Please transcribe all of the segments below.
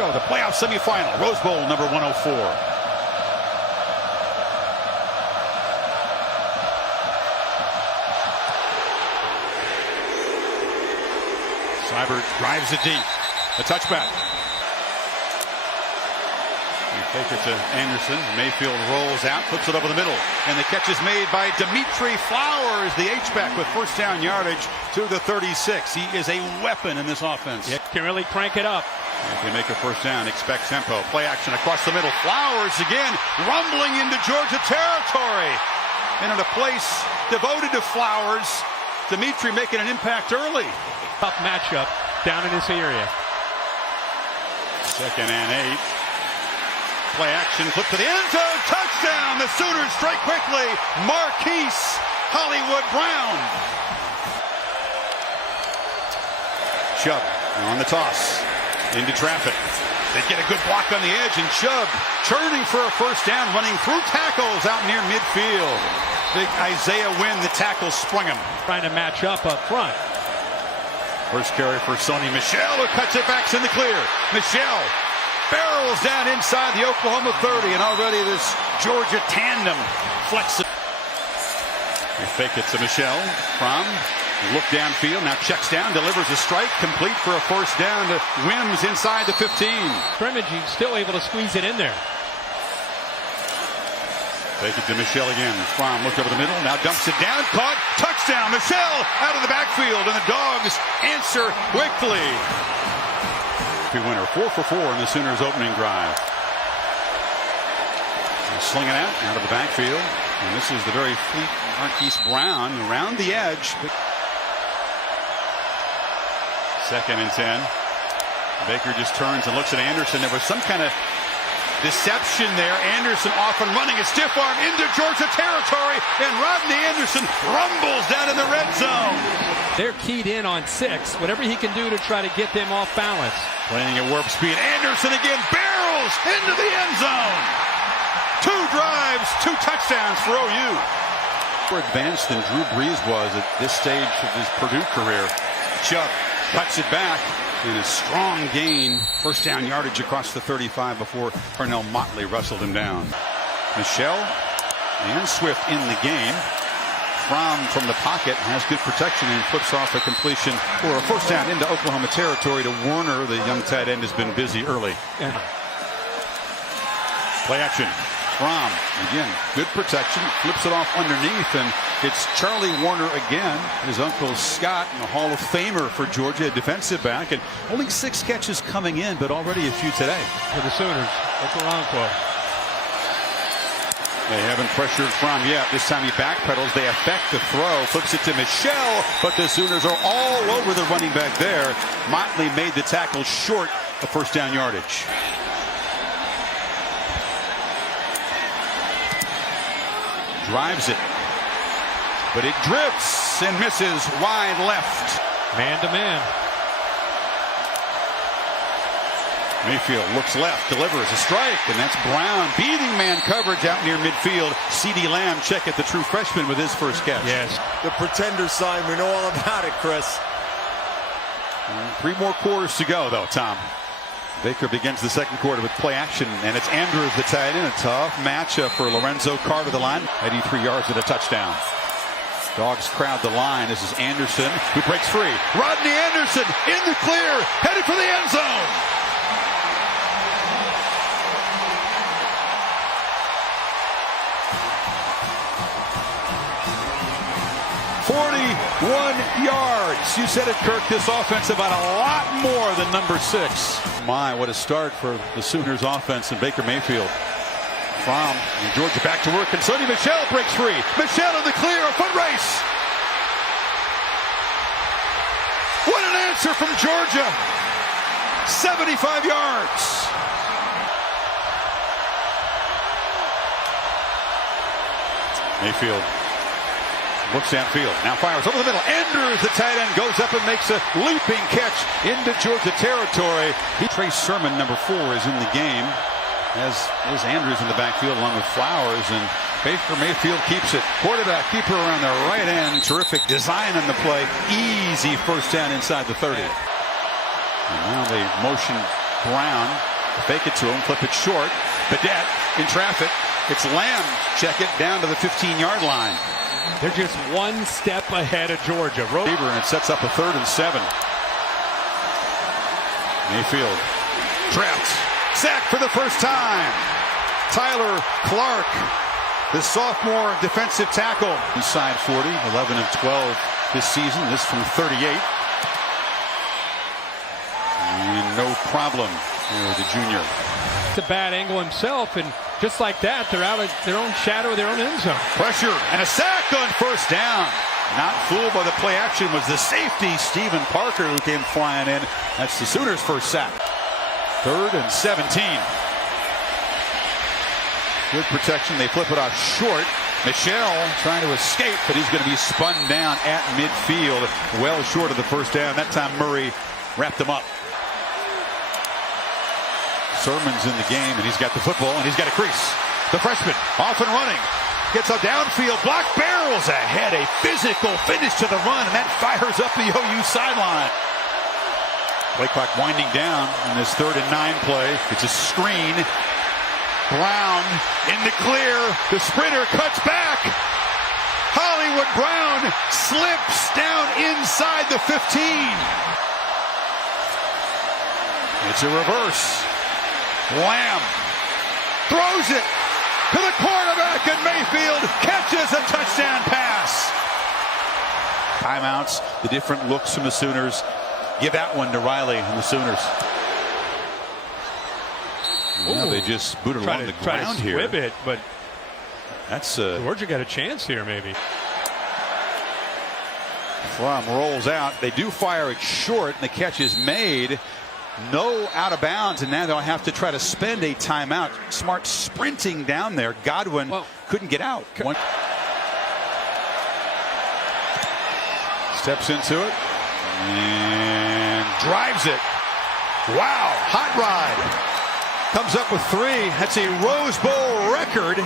go, the playoff semifinal, Rose Bowl number 104. Seibert drives it deep. A touchback. You take it to Anderson. Mayfield rolls out, puts it over the middle. And the catch is made by Dimitri Flowers, the H-back, with first down yardage to the 36. He is a weapon in this offense. Yeah, can really crank it up. If they make a first down, expect tempo. Play action across the middle. Flowers again, rumbling into Georgia territory. And in a place devoted to Flowers, Dimitri making an impact early. Tough matchup down in this area. 2nd and 8. Play action, flip to the end zone, touchdown! The Sooners strike quickly. Marquise Hollywood Brown. Chubb on the toss. Into traffic. They get a good block on the edge, and Chubb churning for a first down, running through tackles out near midfield. Big Isaiah Wynn, the tackle, sprung him. Trying to match up front. First carry for Sony Michel, who cuts it back in the clear. Michel barrels down inside the Oklahoma 30, and already this Georgia tandem flexes. They fake it to Michel. From look downfield, now checks down, delivers a strike, complete for a first down to Wims inside the 15. Scrimmaging, still able to squeeze it in there. Fake it to Michel again. Fromm looked over the middle, now dumps it down, caught, touchdown. Michel out of the backfield, and the Dogs answer quickly. Winner, 4 for 4 in the Sooners' opening drive. Sling it out of the backfield, and this is the very fleet Marquise Brown around the edge. 2nd and 10. Baker just turns and looks at Anderson. There was some kind of deception there. Anderson off and running, a stiff arm into Georgia territory, and Rodney Anderson rumbles down in the red zone. They're keyed in on 6. Whatever he can do to try to get them off balance. Playing at warp speed. Anderson again barrels into the end zone. 2 drives, 2 touchdowns for OU. More advanced than Drew Brees was at this stage of his Purdue career. Chubb cuts it back. In a strong gain, first down yardage across the 35 before Parnell Motley wrestled him down. Michel and Swift in the game. From the pocket has good protection and flips off a completion for a first down into Oklahoma territory to Warner. The young tight end has been busy early. Yeah. Play action. Fromm, again, good protection, flips it off underneath, and it's Charlie Warner again, his uncle Scott, a Hall of Famer for Georgia, a defensive back, and only 6 catches coming in, but already a few today. For the Sooners, that's a long quote. They haven't pressured Fromm yet. This time he backpedals, they effect the throw, flips it to Michel, but the Sooners are all over the running back there. Motley made the tackle short of first down yardage. Drives it, but it drifts and misses wide left. Man to man. Mayfield looks left, delivers a strike, and that's Brown beating man coverage out near midfield. CeeDee Lamb, check it, the true freshman with his first catch. Yes. The pretender sign, we know all about it, Chris. 3 more quarters to go, though, Tom. Baker begins the second quarter with play action, and it's Andrews the tight end. A tough matchup for Lorenzo Carter, the line. 83 yards and a touchdown. Dogs crowd the line. This is Anderson, who breaks free. Rodney Anderson in the clear, headed for the end zone. Yards. You said it, Kirk. This offense about a lot more than number 6. My, what a start for the Sooners offense and Baker Mayfield. From Georgia back to work, and Sony Michel breaks free. Michel in the clear, a foot race. What an answer from Georgia. 75 yards. Mayfield looks downfield, now fires over the middle. Andrews, the tight end, goes up and makes a leaping catch into Georgia territory. Trey Sermon, number 4, is in the game, as is Andrews in the backfield along with Flowers, and Baker Mayfield keeps it. Quarterback keeper around the right end. Terrific design on the play. Easy first down inside the 30. And now they motion Brown, fake it to him, flip it short. Badette in traffic. It's Lamb. Check it down to the 15-yard line. They're just one step ahead of Georgia. And it sets up a 3rd and 7. Mayfield trapped. Sack for the first time. Tyler Clark, the sophomore defensive tackle. Inside 40, 11 of 12 this season. This from 38. And no problem with the junior. It's a bad angle himself, and just like that, they're out of their own shadow, their own end zone. Pressure and a sack on first down. Not fooled by the play action was the safety, Stephen Parker, who came flying in. That's the Sooners' first sack. 3rd and 17. Good protection. They flip it off short. Michelle trying to escape, but he's going to be spun down at midfield, well short of the first down. That time Murray wrapped him up. Sermon's in the game, and he's got the football, and he's got a crease. The freshman off and running. Gets a downfield block, barrels ahead. A physical finish to the run, and that fires up the OU sideline. Play clock winding down in this 3rd and 9 play. It's a screen. Brown in the clear. The sprinter cuts back. Hollywood Brown slips down inside the 15. It's a reverse. Lamb throws it to the quarterback, and Mayfield catches a touchdown pass. Timeouts, the different looks from the Sooners. Give that one to Riley and the Sooners. Well, they just booted along the ground here. Try to squib it, but that's Georgia got a chance here, maybe. Fromm rolls out. They do fire it short, and the catch is made. No out of bounds, and now they'll have to try to spend a timeout. Smart sprinting down there. Godwin couldn't get out. Steps into it and drives it. Wow, hot ride. Comes up with 3. That's a Rose Bowl record.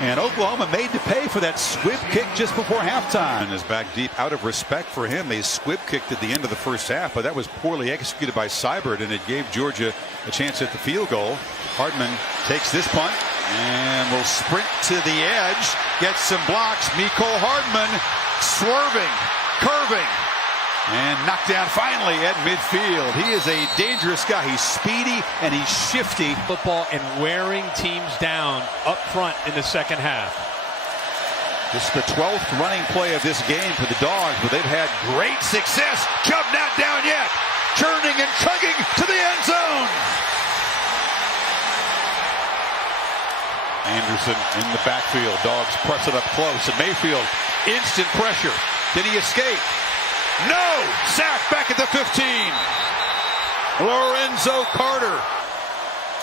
And Oklahoma made to pay for that squib kick just before halftime. And is back deep. Out of respect for him, they squib kicked at the end of the first half, but that was poorly executed by Seibert, and it gave Georgia a chance at the field goal. Hardman takes this punt and will sprint to the edge, gets some blocks. Mecole Hardman swerving, curving, and knocked down finally at midfield. He is a dangerous guy. He's speedy and he's shifty. Football and wearing teams down up front in the second half. This is the 12th running play of this game for the Dogs, but they've had great success. Chubb not down yet. Churning and chugging to the end zone. Anderson in the backfield. Dogs press it up close. And Mayfield, instant pressure. Did he escape? No! Sack back at the 15. Lorenzo Carter.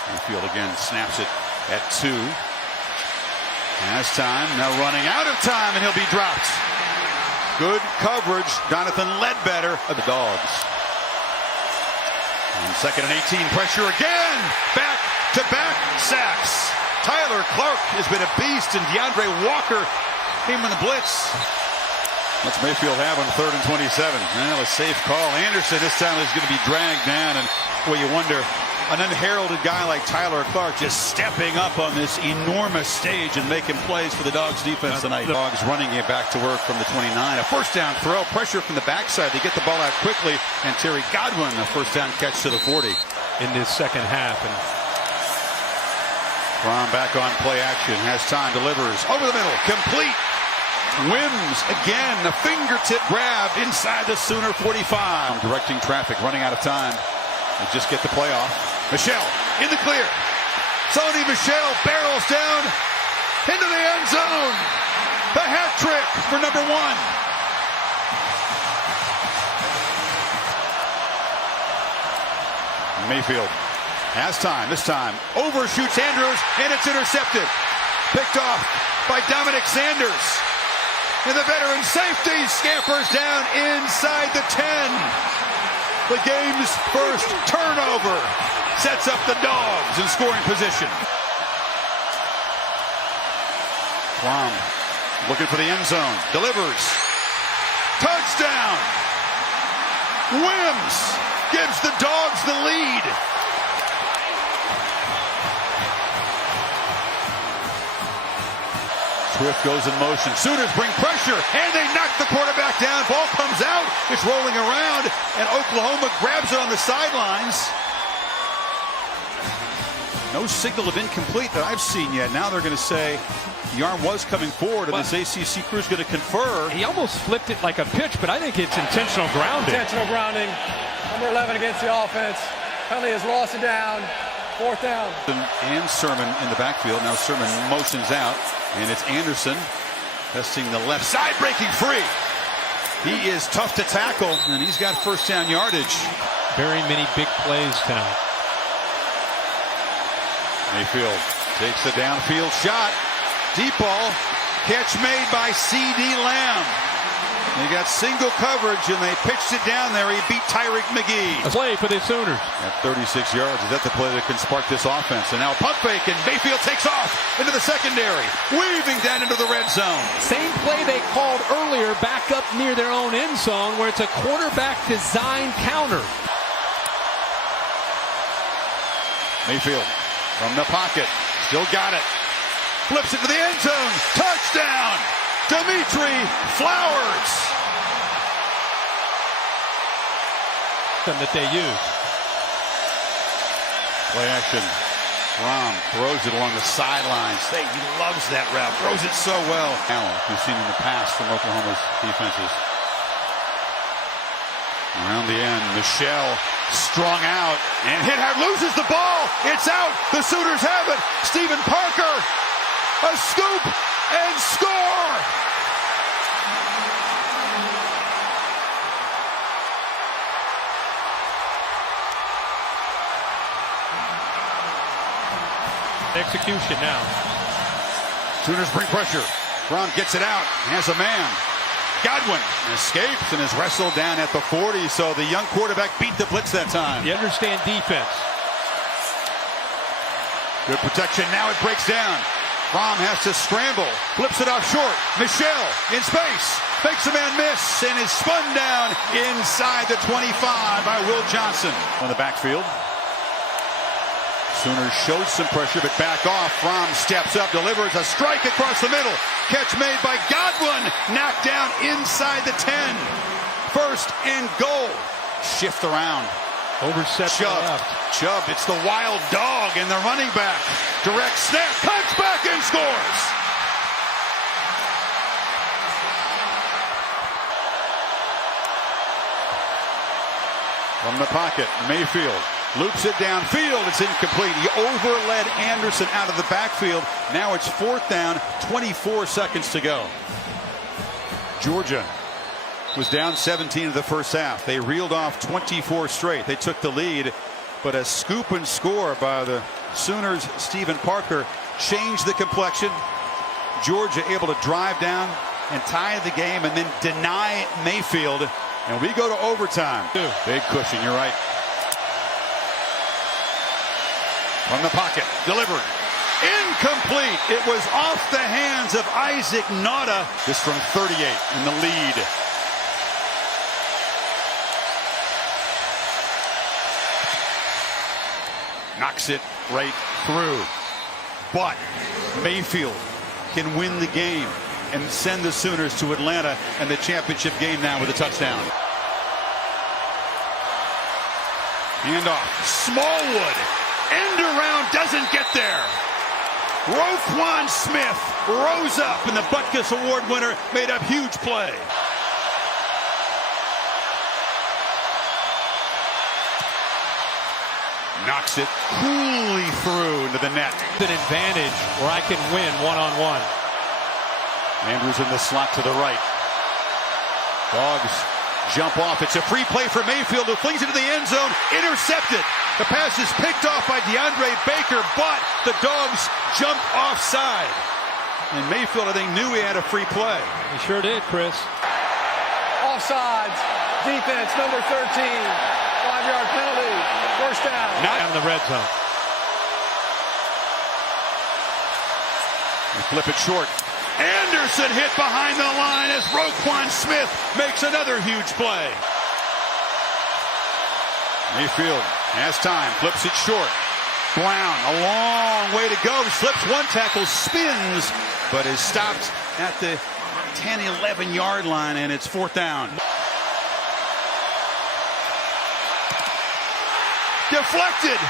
Mayfield again snaps it at 2. Has time. Now running out of time, and he'll be dropped. Good coverage. Jonathan Ledbetter of the Dogs. And 2nd and 18. Pressure again. Back-to-back sacks. Tyler Clark has been a beast, and DeAndre Walker came in the blitz. What's Mayfield have on 3rd and 27? Well, a safe call. Anderson this time is going to be dragged down, and well, you wonder, an unheralded guy like Tyler Clark just stepping up on this enormous stage and making plays for the Dogs defense tonight. Dogs running it back to work from the 29. A first down throw, pressure from the backside. They get the ball out quickly, and Terry Godwin, a first down catch to the 40. In this second half. And Fromm back on play action, has time, delivers over the middle, complete. Wims again, a fingertip grab inside the Sooner 45. Directing traffic, running out of time. They just get the play off. Michelle in the clear. Sony Michelle barrels down into the end zone. The hat trick for number 1. Mayfield has time. This time overshoots Andrews, and it's intercepted. Picked off by Dominic Sanders. And the veteran safety scampers down inside the 10. The game's first turnover sets up the Dogs in scoring position. Fromm looking for the end zone. Delivers. Touchdown. Wims gives the Dogs the lead. Swift goes in motion. Sooners bring pressure, and they knock the quarterback down. Ball comes out. It's rolling around, and Oklahoma grabs it on the sidelines. No signal of incomplete that I've seen yet. Now they're going to say the arm was coming forward, and this ACC crew is going to confer. He almost flipped it like a pitch, but I think it's intentional grounding. Intentional grounding. Number 11 against the offense. Penalty has lost it down. 4th down. And Sermon in the backfield. Now Sermon motions out, and it's Anderson testing the left side, breaking free. He is tough to tackle, and he's got first down yardage. Very many big plays tonight. Mayfield takes the downfield shot. Deep ball. Catch made by C.D. Lamb. They got single coverage, and they pitched it down there. He beat Tyreek McGee. A play for the Sooners. At 36 yards, is that the play that can spark this offense? And now punt fake, and Mayfield takes off into the secondary, weaving down into the red zone. Same play they called earlier back up near their own end zone, where it's a quarterback design counter. Mayfield from the pocket, still got it. Flips it to the end zone. Touchdown! Dimitri Flowers. That they use. Play action. Rom throws it along the sidelines. He loves that route. Throws it so well. Allen, we've seen in the past from Oklahoma's defenses. Around the end, Michelle strung out and hit hard, loses the ball. It's out. The Sooners have it. Stephen Parker, a scoop and score. Execution now. Sooners bring pressure. Ron gets it out. Has a man. Godwin escapes and is wrestled down at the 40. So the young quarterback beat the blitz that time. You understand defense. Good protection. Now it breaks down. Rom has to scramble. Flips it off short. Michelle in space. Makes a man miss and is spun down inside the 25 by Will Johnson. On the backfield. Sooners showed some pressure, but back off. Fromm steps up, delivers a strike across the middle. Catch made by Godwin. Knocked down inside the 10. First and goal. Shift around. Overset Chubb. Chubb, it's the wild dog and the running back. Direct snap, cuts back and scores. From the pocket, Mayfield loops it downfield. It's incomplete. He overled Anderson out of the backfield. Now it's 4th down, 24 seconds to go. Georgia was down 17 in the first half. They reeled off 24 straight. They took the lead, but a scoop and score by the Sooners' Stephen Parker changed the complexion. Georgia able to drive down and tie the game and then deny Mayfield. And we go to overtime. Big cushion, you're right. From the pocket, delivered. Incomplete. It was off the hands of Isaac Nauta. This from 38 in the lead. Knocks it right through. But Mayfield can win the game and send the Sooners to Atlanta and the championship game now with a touchdown. Handoff. Smallwood. End around, doesn't get there. Roquan Smith rose up, and the Butkus Award winner made a huge play. Knocks it coolly through into the net. An advantage where I can win one-on-one. Andrews in the slot to the right. Dogs jump off. It's a free play for Mayfield, who flings it to the end zone. Intercepted. The pass is picked off by DeAndre Baker, but the Dogs jumped offside. And Mayfield, I think, knew he had a free play. He sure did, Chris. Offsides. Defense, number 13. 5-yard penalty. First down. Not in the red zone. They flip it short. Anderson hit behind the line as Roquan Smith makes another huge play. Mayfield has time, flips it short. Brown, a long way to go. Slips one tackle, spins, but is stopped at the 10-11 yard line, and it's 4th down. Deflected,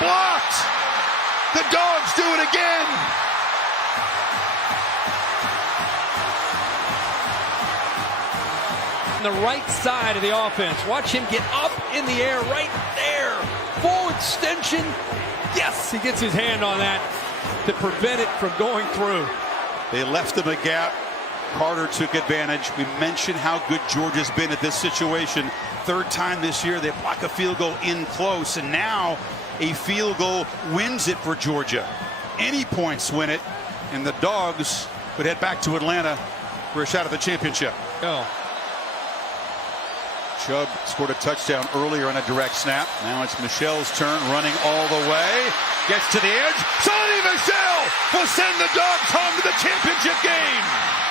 blocked. The Dogs do it again. The right side of the offense. Watch him get up in the air right there. Full extension. Yes, he gets his hand on that to prevent it from going through. They left him a gap. Carter took advantage. We mentioned how good Georgia's been at this situation. 3rd time this year they block a field goal in close, and now a field goal wins it for Georgia. Any points win it, and the Dogs would head back to Atlanta for a shot at the championship. Oh. Chubb scored a touchdown earlier on a direct snap. Now it's Michel's turn, running all the way. Gets to the edge. Sonny Michel will send the Dogs home to the championship game.